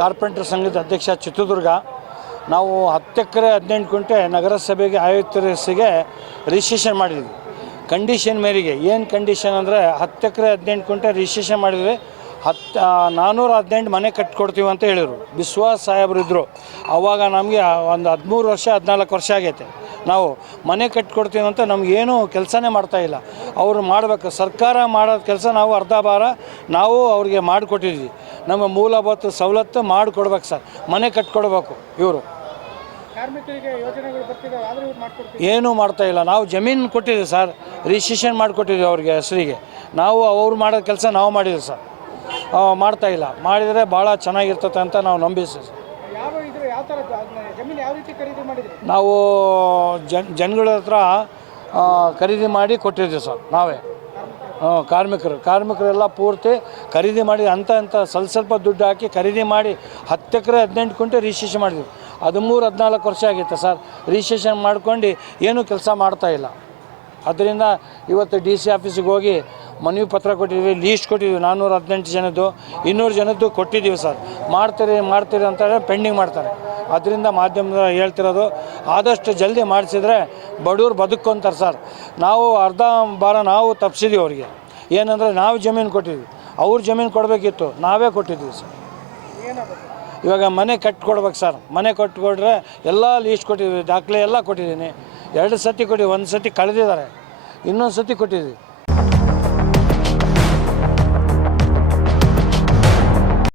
Carpenter ಸಂಘದ ಅಧ್ಯಕ್ಷ ಚಿತ್ರದುರ್ಗ. ನಾವು 10 ಎಕರೆ 18 ಗುಂಟೆ ನಗರಸಭೆಗೆ ಆಯುಕ್ತರಿಗೆ ರಿಜಿಸ್ಟ್ರೇಷನ್ ಮಾಡಿದ್ವಿ. ಕಂಡೀಷನ್ ಮೇರೆಗೆ ಏನು ಕಂಡೀಷನ್ ಅಂದರೆ 10 ಎಕರೆ 18 ಗುಂಟೆ ರಿಜಿಸ್ಟ್ರೇಷನ್ ಮಾಡಿದ್ವಿ. 418 ಮನೆ ಕಟ್ಕೊಡ್ತೀವಿ ಅಂತ ಹೇಳಿದರು. ವಿಶ್ವಾಸ ಸಾಹೇಬರು ಇದ್ದರು. ಆವಾಗ ನಮಗೆ ಒಂದು 13 ವರ್ಷ 14 ವರ್ಷ ಆಗೈತೆ. ನಾವು ಮನೆ ಕಟ್ಕೊಡ್ತೀವಿ ಅಂತ ನಮಗೇನು ಕೆಲಸನೇ ಮಾಡ್ತಾಯಿಲ್ಲ. ಅವರು ಮಾಡಬೇಕು, ಸರ್ಕಾರ ಮಾಡೋದು ಕೆಲಸ ನಾವು ಅರ್ಧ ಭಾರ ನಾವು ಅವ್ರಿಗೆ ಮಾಡಿಕೊಟ್ಟಿದ್ವಿ. ನಮ್ಮ ಮೂಲಭೂತ ಸವಲತ್ತು ಮಾಡಿಕೊಡ್ಬೇಕು ಸರ್. ಮನೆ ಕಟ್ಕೊಡ್ಬೇಕು. ಇವರು ಏನೂ ಮಾಡ್ತಾಯಿಲ್ಲ. ನಾವು ಜಮೀನು ಕೊಟ್ಟಿದ್ದೀವಿ ಸರ್, ರಿಜಿಸ್ಟ್ರೇಷನ್ ಮಾಡಿಕೊಟ್ಟಿದ್ದೀವಿ ಅವ್ರಿಗೆ ಹೆಸರಿಗೆ. ನಾವು ಅವ್ರು ಮಾಡೋ ಕೆಲಸ ನಾವು ಮಾಡಿದ್ದೀವಿ ಸರ್. ಮಾಡ್ತಾಯಿಲ್ಲ. ಮಾಡಿದರೆ ಭಾಳ ಚೆನ್ನಾಗಿರ್ತದೆ ಅಂತ ನಾವು ನಂಬಿಸಿ ಸರ್. ನಾವು ಜನಗಳ ಹತ್ರ ಖರೀದಿ ಮಾಡಿ ಕೊಟ್ಟಿದ್ದೀವಿ ಸರ್ ನಾವೇ. ಕಾರ್ಮಿಕರೆಲ್ಲ ಪೂರ್ತಿ ಖರೀದಿ ಮಾಡಿ ಅಂತ ಸ್ವಲ್ಪ ದುಡ್ಡು ಹಾಕಿ ಖರೀದಿ ಮಾಡಿ 10 ಎಕರೆ 18 ಗುಂಟೆ ರಿಜಿಸ್ಟ್ರೇಷನ್ ಮಾಡಿದ್ವಿ. 13-14 ವರ್ಷ ಆಗಿತ್ತು ಸರ್ ರಿಜಿಸ್ಟ್ರೇಷನ್ ಮಾಡ್ಕೊಂಡು ಏನೂ ಕೆಲಸ ಮಾಡ್ತಾಯಿಲ್ಲ. ಅದರಿಂದ ಇವತ್ತು DC ಆಫೀಸಿಗೆ ಹೋಗಿ ಮನವಿ ಪತ್ರ ಕೊಟ್ಟಿದ್ವಿ, ಲೀಸ್ಟ್ ಕೊಟ್ಟಿದ್ವಿ. 418 ಜನದ್ದು 200 ಜನದ್ದು ಕೊಟ್ಟಿದ್ದೀವಿ ಸರ್. ಮಾಡ್ತೀರಿ ಅಂತಾರೆ, ಪೆಂಡಿಂಗ್ ಮಾಡ್ತಾರೆ. ಅದರಿಂದ ಮಾಧ್ಯಮದ ಹೇಳ್ತಿರೋದು ಆದಷ್ಟು ಜಲ್ದಿ ಮಾಡಿಸಿದ್ರೆ ಬಡವ್ರು ಬದುಕೊಂತಾರೆ ಸರ್. ನಾವು ಅರ್ಧ ಭಾರ ನಾವು ತಪ್ಪಿಸಿದ್ವಿ ಅವ್ರಿಗೆ. ಏನಂದರೆ ನಾವು ಜಮೀನು ಕೊಟ್ಟಿದ್ವಿ, ಅವ್ರು ಜಮೀನು ಕೊಡಬೇಕಿತ್ತು, ನಾವೇ ಕೊಟ್ಟಿದ್ವಿ ಸರ್. ಇವಾಗ ಮನೆ ಕಟ್ಕೊಡ್ಬೇಕು ಸರ್. ಮನೆ ಕಟ್ಕೊಡ್ರೆ ಎಲ್ಲ ಲೀಸ್ಟ್ ಕೊಟ್ಟಿದ್ವಿ, ದಾಖಲೆ ಎಲ್ಲ ಕೊಟ್ಟಿದ್ದೀನಿ. 2 ಸತಿ ಕೊಟ್ಟಿದ್ವಿ. 1 ಸತಿ ಕಳೆದಿದ್ದಾರೆ, ಇನ್ನೊಂದು ಸತಿ ಕೊಟ್ಟಿದ್ವಿ.